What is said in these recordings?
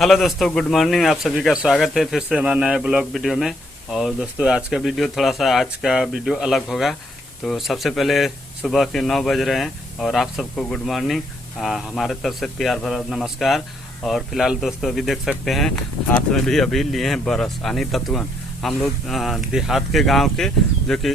Hello दोस्तों, good morning. आप सभी का स्वागत है फिर से हमारे नए ब्लॉग वीडियो में। और दोस्तों आज का वीडियो अलग होगा। तो सबसे पहले सुबह के 9 बज रहे हैं और आप सबको गुड मॉर्निंग, हमारे तरफ से प्यार भरा नमस्कार। और फिलहाल दोस्तों अभी देख सकते हैं हाथ में भी अभी लिए हैं बरस यानी दतुअन। हम लोग देहात के गाँव के जो कि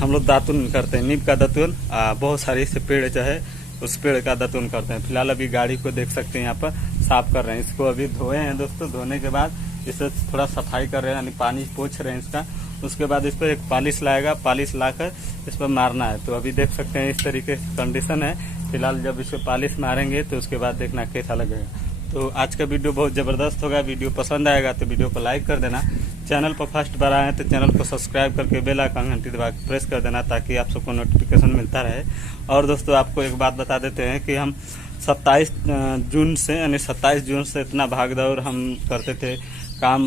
हम लोग दातुन करते हैं, नीम का दतुअन, बहुत सारी से पेड़ जो है उस पेड़ का दातुन करते हैं। फिलहाल अभी गाड़ी को देख सकते हैं यहाँ पर साफ कर रहे हैं। इसको अभी धोए हैं दोस्तों, धोने के बाद इसे थोड़ा सफाई कर रहे हैं यानी पानी पोंछ रहे हैं इसका। उसके बाद इस पर एक पालिश लाएगा, पालिश लाकर इस पर मारना है। तो अभी देख सकते हैं इस तरीके से कंडीशन है। फिलहाल जब इस पर पालिश मारेंगे तो उसके बाद देखना कैसा लगेगा। तो आज का वीडियो बहुत ज़बरदस्त होगा। वीडियो पसंद आएगा तो वीडियो को लाइक कर देना। चैनल पर फर्स्ट बार आए तो चैनल को सब्सक्राइब करके बेल आइकन घंटी दबा के प्रेस कर देना ताकि आप सबको नोटिफिकेशन मिलता रहे। और दोस्तों आपको एक बात बता देते हैं कि हम 27 जून से यानी 27 जून से इतना भाग दौड़ हम करते थे, काम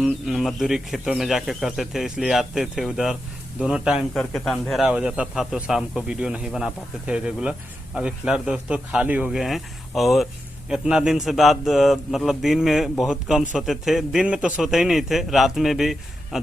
मजदूरी खेतों में जाके करते थे, इसलिए आते थे उधर दोनों टाइम करके तो अंधेरा हो जाता था तो शाम को वीडियो नहीं बना पाते थे रेगुलर। अभी फिलहाल दोस्तों खाली हो गए हैं और इतना दिन से बाद मतलब दिन में बहुत कम सोते थे। दिन में तो सोते ही नहीं थे, रात में भी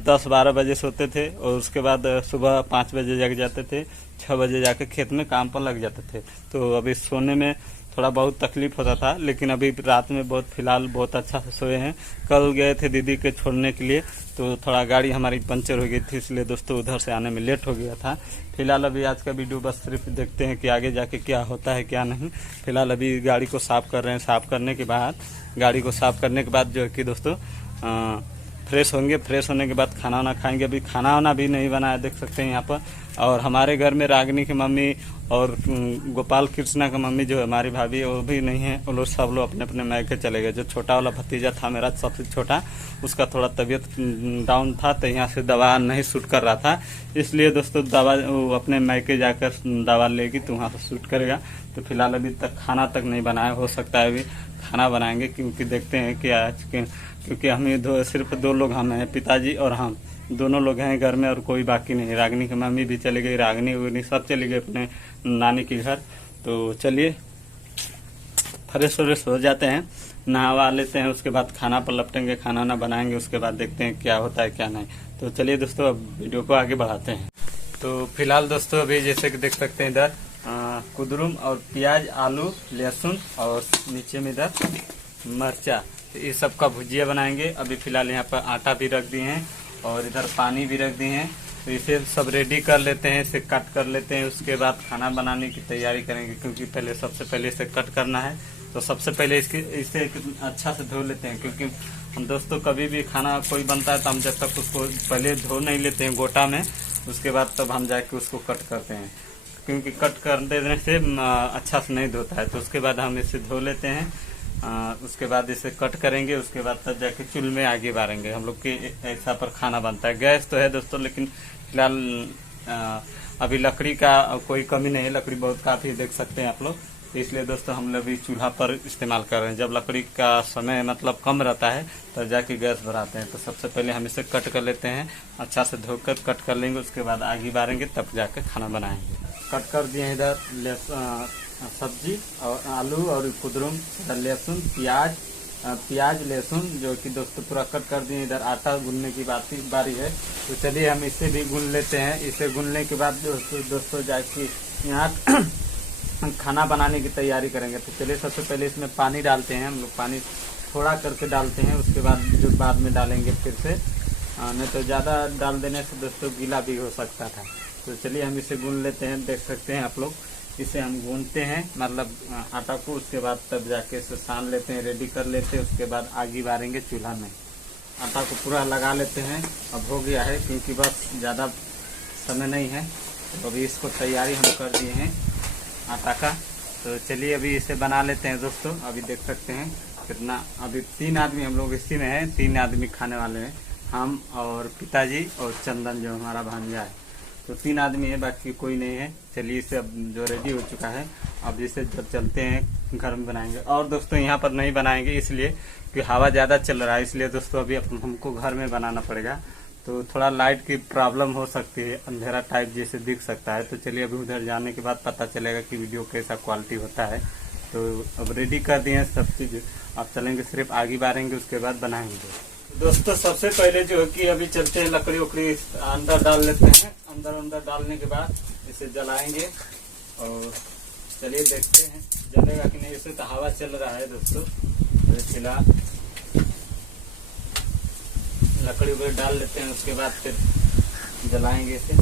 10-12 बजे सोते थे और उसके बाद सुबह 5 बजे जग जाते थे, 6 बजे जाके खेत में काम पर लग जाते थे। तो अभी सोने में थोड़ा बहुत तकलीफ होता था, लेकिन अभी रात में फिलहाल बहुत अच्छा से सोए हैं। कल गए थे दीदी के छोड़ने के लिए तो थोड़ा गाड़ी हमारी पंचर हो गई थी, इसलिए दोस्तों उधर से आने में लेट हो गया था। फिलहाल अभी आज का वीडियो बस सिर्फ देखते हैं कि आगे जाके क्या होता है क्या नहीं। फिलहाल अभी गाड़ी को साफ कर रहे हैं। साफ करने के बाद गाड़ी को साफ करने के बाद जो है कि दोस्तों फ्रेश होंगे। फ्रेश होने के बाद खाना वाना खाएंगे। अभी खाना वाना भी नहीं बनाया, देख सकते हैं यहाँ पर। और हमारे घर में रागिनी की मम्मी और गोपाल कृष्णा की मम्मी जो है हमारी भाभी, वो भी नहीं है। वो लोग सब लोग अपने अपने मायके चले गए। जो छोटा वाला भतीजा था मेरा सबसे छोटा, उसका थोड़ा तबीयत डाउन था तो यहाँ से दवा नहीं सूट कर रहा था, इसलिए दोस्तों दवा वो अपने मायके जाकर दवा लेगी तो वहाँ से सूट करेगा। तो फिलहाल अभी तक खाना तक नहीं बनाया, हो सकता है अभी खाना बनाएंगे क्योंकि देखते हैं कि आज क्योंकि हमें सिर्फ 2 लोग हम हैं, पिताजी और हम दोनों लोग हैं घर में और कोई बाकी नहीं। रागिनी की मम्मी भी चली गई, रागिनी उगनी सब चली गई अपने नानी के घर। तो चलिए फ्रेश व्रेश हो जाते हैं, नहावा लेते हैं, उसके बाद खाना पर लपटेंगे, खाना ना बनाएंगे, उसके बाद देखते हैं क्या होता है क्या नहीं। तो चलिए दोस्तों अब वीडियो को आगे बढ़ाते हैं। तो फिलहाल दोस्तों अभी जैसे कि देख सकते हैं इधर कुदरुम और प्याज, आलू, लहसुन और नीचे में इधर मरचा, तो ये सब का भुजिया बनाएंगे। अभी फिलहाल यहाँ पर आटा भी रख दिए हैं और इधर पानी भी रख दिए हैं। तो इसे सब रेडी कर लेते हैं, इसे कट कर लेते हैं, उसके बाद खाना बनाने की तैयारी करेंगे। क्योंकि सबसे पहले इसे कट करना है तो सबसे पहले इसे अच्छा से धो लेते हैं। क्योंकि हम दोस्तों कभी भी खाना कोई बनता है तो हम जब तक उसको पहले धो नहीं लेते हैं गोटा में, उसके बाद तब हम जाके उसको कट करते हैं। क्योंकि कट कर देने से अच्छा से नहीं धोता है। तो उसके बाद हम इसे धो लेते हैं, उसके बाद इसे कट करेंगे, उसके बाद तब जाके चूल्हे में आगे बारेंगे। हम लोग के ऐसा पर खाना बनता है। गैस तो है दोस्तों, लेकिन फिलहाल अभी लकड़ी का कोई कमी नहीं है, लकड़ी बहुत काफी देख सकते हैं आप लोग। तो इसलिए दोस्तों हम लोग भी चूल्हा पर इस्तेमाल कर रहे हैं। जब लकड़ी का समय मतलब कम रहता है तब जाके गैस भराते हैं। तो सबसे पहले हम इसे कट कर लेते हैं, अच्छा से धोकर कट कर लेंगे, उसके बाद आगे बारेंगे तब जाके खाना बनाएंगे। कट कर दिए इधर सब्जी और आलू और कुदरुम, लहसुन, प्याज लहसुन जो कि दोस्तों पूरा कट कर दिए। इधर आटा गूंदने की बारी है। तो चलिए हम इसे भी गूंद लेते हैं। इसे गूंदने के बाद दोस्तों जाके यहाँ खाना बनाने की तैयारी करेंगे। तो चलिए सबसे पहले इसमें पानी डालते हैं। हम लोग पानी थोड़ा करके डालते हैं, उसके बाद जो बाद में डालेंगे फिर से, नहीं तो ज़्यादा डाल देने से दोस्तों गीला भी हो सकता था। तो चलिए हम इसे गूंद लेते हैं। देख सकते हैं आप लोग, इसे हम गूंदते हैं मतलब आटा को, उसके बाद तब जाके इसे सान लेते हैं, रेडी कर लेते हैं। उसके बाद आगे बारेंगे चूल्हा में। आटा को पूरा लगा लेते हैं। अब हो गया है क्योंकि बस ज़्यादा समय नहीं है, तो अभी इसको तैयारी हम कर दिए हैं आटा का। तो चलिए अभी इसे बना लेते हैं दोस्तों। अभी देख सकते हैं कितना, अभी 3 आदमी हम लोग इसी में हैं, 3 आदमी खाने वाले हैं, हम और पिताजी और चंदन जो हमारा भांजा है। तो 3 आदमी है, बाकी कोई नहीं है। चलिए इसे अब जो रेडी हो चुका है, अब इसे जब चलते हैं घर में बनाएंगे। और दोस्तों यहाँ पर नहीं बनाएंगे इसलिए कि हवा ज़्यादा चल रहा है, इसलिए दोस्तों अभी हमको घर में बनाना पड़ेगा। तो थोड़ा लाइट की प्रॉब्लम हो सकती है, अंधेरा टाइप जैसे दिख सकता है। तो चलिए अभी उधर जाने के बाद पता चलेगा कि वीडियो कैसा क्वालिटी होता है। तो अब रेडी कर दिए हैं सब चीज। अब चलेंगे, सिर्फ आगे बारेंगे, उसके बाद बनाएंगे। दोस्तों सबसे पहले जो है कि अभी चलते हैं, लकड़ी उकड़ी अंदर डाल लेते हैं। अंदर डालने के बाद इसे जलाएंगे और चलिए देखते हैं जलेगा कि नहीं। इसे तो हवा चल रहा है दोस्तों। फिलहाल लकड़ी उकड़ी डाल लेते हैं, उसके बाद फिर जलाएंगे इसे।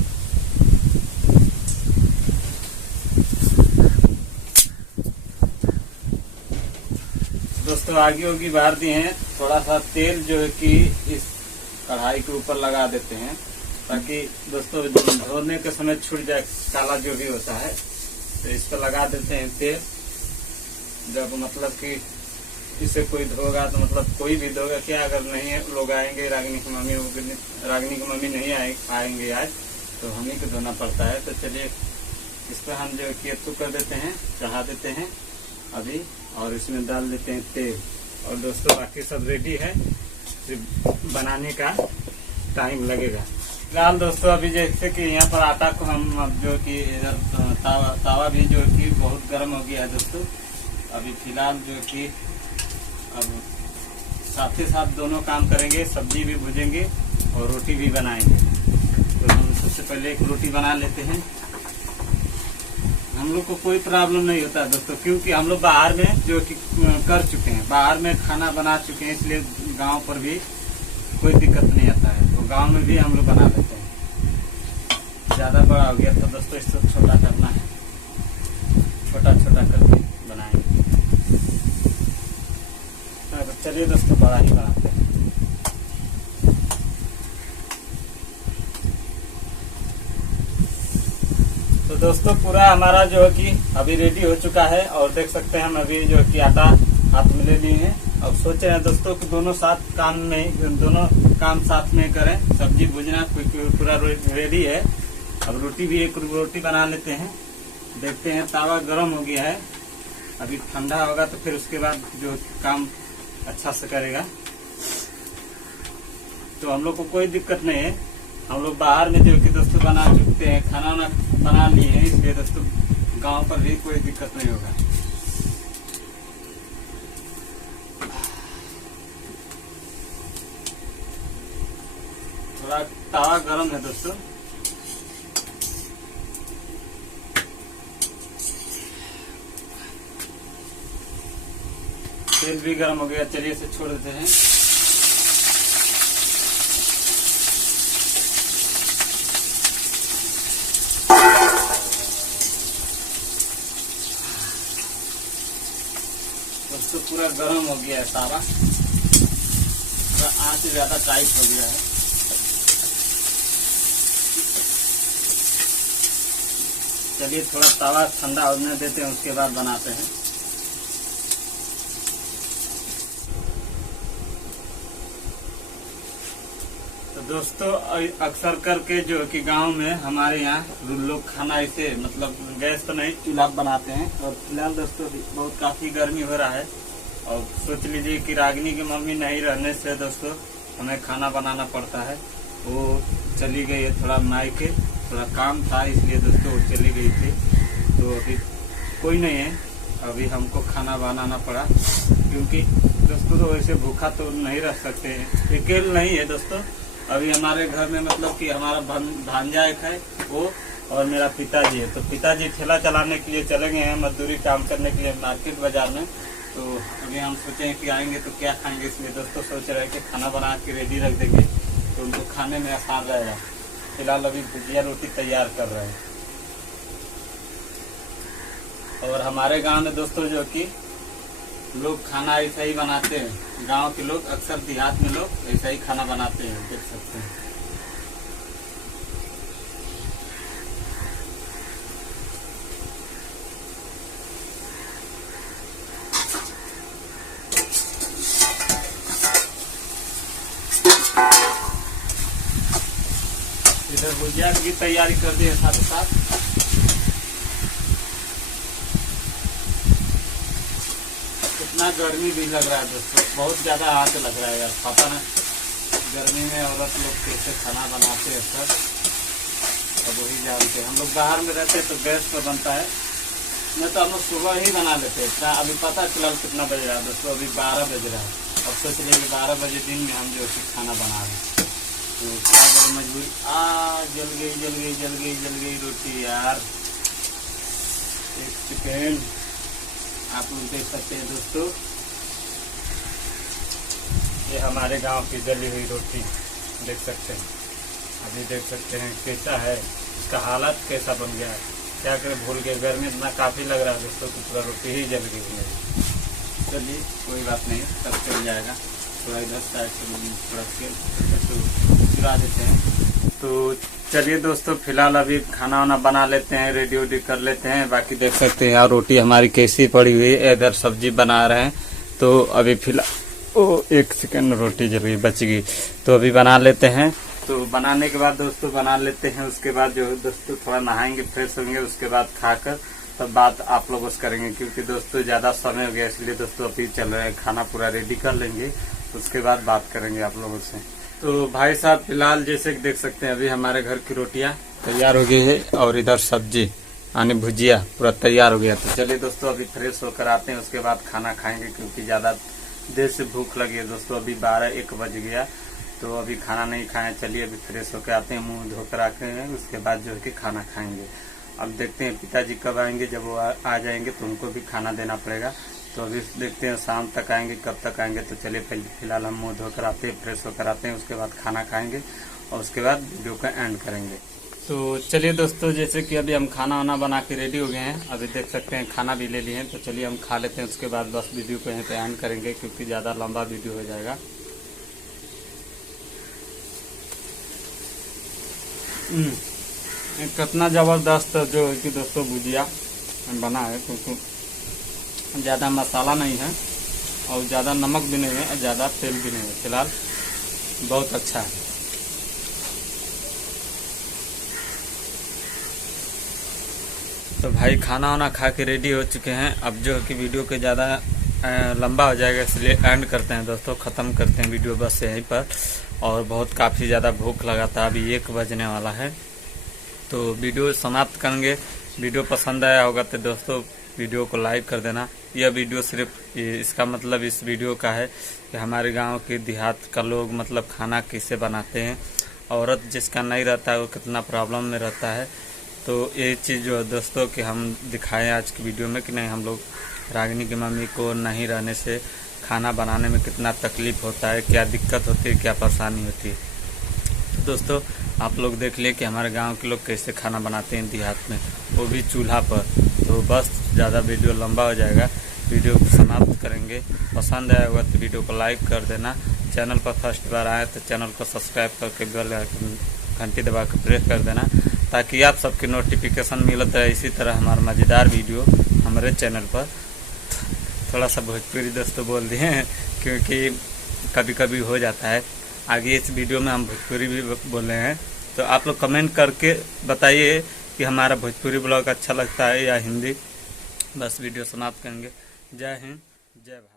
दोस्तों आगे होगी बाहर दिए हैं, थोड़ा सा तेल जो है कि इस कढ़ाई के ऊपर लगा देते हैं, ताकि दोस्तों धोने के समय छूट जाए काला जो भी होता है। तो इस पर लगा देते हैं तेल। जब मतलब कि इसे कोई धोगा तो मतलब कोई भी धोगा क्या, अगर नहीं है लोग आएंगे, रागिनी की मम्मी नहीं आएंगे आज, तो हम ही को धोना पड़ता है। तो चलिए इस पर हम जो कि कर देते हैं, चढ़ा देते हैं अभी, और इसमें डाल देते हैं तेल। और दोस्तों बाकी सब रेडी है, सिर्फ बनाने का टाइम लगेगा। फिलहाल दोस्तों अभी जैसे कि यहाँ पर आटा को हम अब जो कि इधर तावा भी जो कि बहुत गर्म हो गया है दोस्तों। अभी फिलहाल जो कि अब साथ ही साथ दोनों काम करेंगे, सब्जी भी भूजेंगे और रोटी भी बनाएंगे। तो हम सबसे पहले एक रोटी बना लेते हैं। हम लोग को कोई प्रॉब्लम नहीं होता है दोस्तों, क्योंकि हम लोग बाहर में जो कि कर चुके हैं, बाहर में खाना बना चुके हैं, इसलिए गांव पर भी कोई दिक्कत नहीं आता है। तो गांव में भी हम लोग बना लेते हैं। ज्यादा बड़ा हो गया तो दोस्तों इसको छोटा करना है, छोटा करके बनाएंगे। चलिए दोस्तों बड़ा ही बनाते हैं। तो दोस्तों पूरा हमारा जो है कि अभी रेडी हो चुका है, और देख सकते हैं हम अभी जो है कि आटा हाथ में ले लिए हैं। अब सोचे हैं दोस्तों कि दोनों काम साथ में करें। सब्जी भुजना पूरा रेडी है। अब रोटी भी एक रोटी बना लेते हैं। देखते हैं, तावा गर्म हो गया है, अभी ठंडा होगा तो फिर उसके बाद जो काम अच्छा से करेगा। तो हम लोग को कोई दिक्कत नहीं है, हम लोग बाहर में जो कि दोस्तों बना चुके हैं, खाना बना लिए हैं, इसलिए दोस्तों गांव पर भी कोई दिक्कत नहीं होगा। थोड़ा तावा गरम है दोस्तों। तेल भी गर्म हो गया, चलिए इसे छोड़ देते हैं। दोस्तों पूरा गर्म हो गया है तावा, पूरा आंच ज्यादा टाइट हो गया है। चलिए थोड़ा तावा ठंडा होने देते हैं, उसके बाद बनाते हैं। तो दोस्तों अक्सर करके जो कि गांव में हमारे यहाँ लोग खाना ऐसे मतलब गैस तो नहीं, चूल्हा बनाते हैं। और फिलहाल दोस्तों बहुत काफी गर्मी हो रहा है, और सोच लीजिए कि रागिनी की मम्मी नहीं रहने से दोस्तों हमें खाना बनाना पड़ता है। वो चली गई है थोड़ा मायके, थोड़ा काम था इसलिए दोस्तों वो चली गई थी। तो अभी कोई नहीं है, अभी हमको खाना बनाना पड़ा, क्योंकि दोस्तों तो वैसे भूखा तो नहीं रह सकते हैं। अकेले नहीं है दोस्तों, अभी हमारे घर में मतलब कि हमारा भांजा एक है वो, और मेरा पिताजी है। तो पिताजी ठेला चलाने के लिए चले गए हैं मजदूरी काम करने के लिए मार्केट बाजार में। तो अभी हम सोचे हैं कि आएंगे तो क्या खाएंगे, इसलिए दोस्तों सोच रहे हैं कि खाना बना के रेडी रख देंगे तो उनको खाने में आसान रहेगा। फिलहाल अभी भुजिया रोटी तैयार कर रहे हैं। और हमारे गांव में दोस्तों जो कि लोग खाना ऐसा ही बनाते हैं, गांव के लोग अक्सर देहात में लोग ऐसा ही खाना बनाते हैं, देख सकते हैं। इधर भुजिया की तैयारी कर दी है साथ ही साथ। इतना गर्मी भी लग रहा है दोस्तों, बहुत ज्यादा हाथ लग रहा है यार। पता ना गर्मी में औरत लोग कैसे खाना बनाते हैं सर, अब वही जानते हैं। हम लोग बाहर में रहते हैं तो गैस पर बनता है, नहीं तो हम लोग सुबह ही बना लेते हैं। अभी पता फिलहाल कितना बज रहा है दोस्तों, अभी 12 बज रहा है। अब सोच रहे कि 12 बजे दिन में हम जो है खाना बना रहे हैं, तो क्या करें मजबूरी। जल गई रोटी यार। एक सेकेंड, आप लोग देख सकते हैं दोस्तों, ये हमारे गांव की जली हुई रोटी देख सकते हैं। अभी देख सकते हैं कैसा है, इसका हालत कैसा बन गया है। क्या करें, भूल गए, गर्मी इतना काफ़ी लग रहा है दोस्तों, तो पूरा रोटी ही जल गई है। चलिए कोई बात नहीं, सब चल जाएगा। थोड़ा इधर साइड से थोड़ा चुरा देते हैं। तो चलिए दोस्तों, फिलहाल अभी खाना वाना बना लेते हैं, रेडी वेडी कर लेते हैं। बाकी देख सकते हैं यार रोटी हमारी कैसी पड़ी हुई है, इधर सब्जी बना रहे हैं। तो अभी फिलहाल एक सेकंड, रोटी जल गई, बच गई। तो अभी बना लेते हैं। तो बनाने के बाद दोस्तों बना लेते हैं, उसके बाद जो है दोस्तों थोड़ा नहाएंगे, फ्रेश होंगे, उसके बाद खाकर तब बात आप लोगों से करेंगे। क्योंकि दोस्तों ज़्यादा समय हो गया, इसलिए दोस्तों अभी चल रहे हैं, खाना पूरा रेडी कर लेंगे, उसके बाद बात करेंगे आप लोगों से। तो भाई साहब फिलहाल जैसे कि देख सकते हैं अभी हमारे घर की रोटियां तैयार हो गई है, और इधर सब्जी यानी भुजिया पूरा तैयार हो गया। तो चलिए दोस्तों अभी फ्रेश होकर आते हैं, उसके बाद खाना खाएंगे, क्योंकि ज़्यादा देर से भूख लगी है दोस्तों। अभी 12-1 बज गया, तो अभी खाना नहीं खाए। चलिए अभी फ्रेश होकर आते हैं, मुंह धोकर आते हैं, उसके बाद जो है कि खाना खाएंगे। अब देखते हैं पिताजी कब आएंगे, जब वो आ जाएंगे तो उनको भी खाना देना पड़ेगा। तो अभी देखते हैं शाम तक आएंगे, कब तक आएंगे। तो चलिए फिलहाल हम मुंह धोकर आते हैं, फ्रेश होकर आते हैं, उसके बाद खाना खाएंगे और उसके बाद वीडियो का एंड करेंगे। तो चलिए दोस्तों, जैसे कि अभी हम खाना वाना बना के रेडी हो गए हैं, अभी देख सकते हैं खाना भी ले लिए हैं। तो चलिए हम खा लेते हैं, उसके बाद बस वीडियो को यहीं पे एंड करेंगे, क्योंकि ज़्यादा लंबा वीडियो हो जाएगा। कितना ज़बरदस्त जो है कि दोस्तों भुजिया बना है, क्योंकि ज़्यादा मसाला नहीं है और ज़्यादा नमक भी नहीं है और ज़्यादा तेल भी नहीं है। फिलहाल बहुत अच्छा है। तो भाई खाना वाना खा के रेडी हो चुके हैं। अब जो है कि वीडियो के ज़्यादा लंबा हो जाएगा, इसलिए एंड करते हैं दोस्तों, ख़त्म करते हैं वीडियो बस यहीं पर। और बहुत काफ़ी ज़्यादा भूख लगा था, अभी 1 बजने वाला है, तो वीडियो समाप्त करेंगे। वीडियो पसंद आया होगा तो दोस्तों वीडियो को लाइक कर देना। यह वीडियो सिर्फ इसका मतलब इस वीडियो का है कि हमारे गांव के देहात का लोग मतलब खाना कैसे बनाते हैं, औरत जिसका नहीं रहता है वो कितना प्रॉब्लम में रहता है। तो ये चीज़ जो है दोस्तों कि हम दिखाएं आज की वीडियो में कि नहीं, हम लोग रागिनी की मम्मी को नहीं रहने से खाना बनाने में कितना तकलीफ़ होता है, क्या दिक्कत होती है, क्या परेशानी होती है। तो दोस्तों आप लोग देख लिए कि हमारे गांव के लोग कैसे खाना बनाते हैं देहात में, वो भी चूल्हा पर। तो बस ज़्यादा वीडियो लंबा हो जाएगा, वीडियो को समाप्त करेंगे। पसंद आया होगा तो वीडियो को लाइक कर देना। चैनल पर फर्स्ट बार आए तो चैनल को सब्सक्राइब करके बेल घंटी दबा कर प्रेस कर देना, ताकि आप सबकी नोटिफिकेशन मिलता है इसी तरह हमारा मज़ेदार वीडियो हमारे चैनल पर। थोड़ा सा भोजपुरी दोस्तों बोल दिए हैं, क्योंकि कभी कभी हो जाता है। आगे इस वीडियो में हम भोजपुरी भी बोल रहे हैं, तो आप लोग कमेंट करके बताइए कि हमारा भोजपुरी ब्लॉग अच्छा लगता है या हिंदी। बस वीडियो समाप्त करेंगे। जय हिंद, जय भारत।